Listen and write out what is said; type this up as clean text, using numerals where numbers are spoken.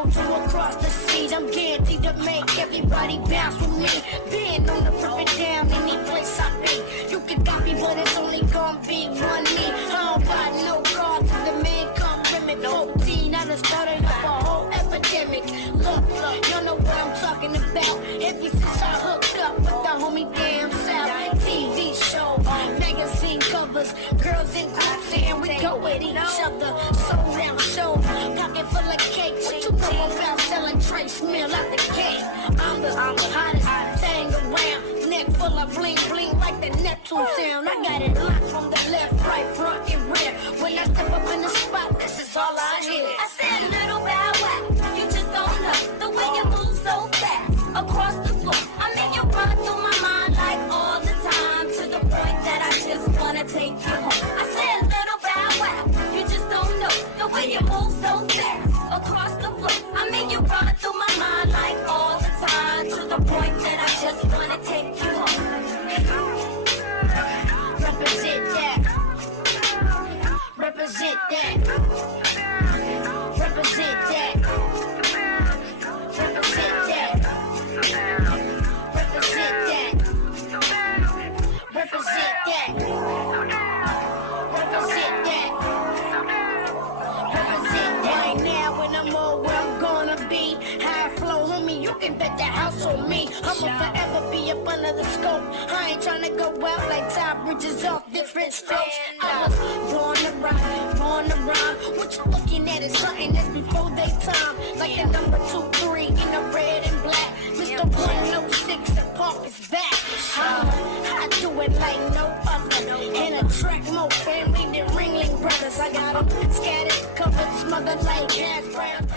To across the seas, I'm guaranteed to make everybody bounce with me. Being on the front and down, any place I be. You can copy, but it's only gonna be one me. I don't buy no car till the man come with me. 14, I done started up a whole epidemic. Look, y'all know what I'm talking about. Ever since I hooked up with the homie down south. TV shows, magazine covers, girls in groups, and we go with each other. Sold out shows, pocket full of cake. What you know about selling Trace Mill out the gate? I'm the hottest thing around. Neck full of bling bling like the Neptune sound. I got it locked from the left, right, front, and rear. When I step up in the spot, this is all I hear. I said, little bow wow, you just don't know the way you move so fast across the floor. I make you run through my mind like all the time, to the point that I just wanna take you home. I said, little bow wow, you just don't know the way you move so fast across the floor. I make you run through my mind like all the time, to the point that I just wanna take you home. Represent that. Represent that. Represent that. Represent that. Represent that. Represent that. Represent that. Represent that. Right now when I'm all where I'm gonna be, high flow, homie, you can bet the house on me. I'ma forever be up under the scope. I ain't tryna go out like top bridges off different strokes. I was born to rhyme, born to rhyme. What you looking at is something that's before they time. Like the number 2, 3 in the red and black. Mr. 106 and Park is back. I do it like no other. And attract more family than Ringling Brothers. I got them scattered, covered, smothered like gas browns.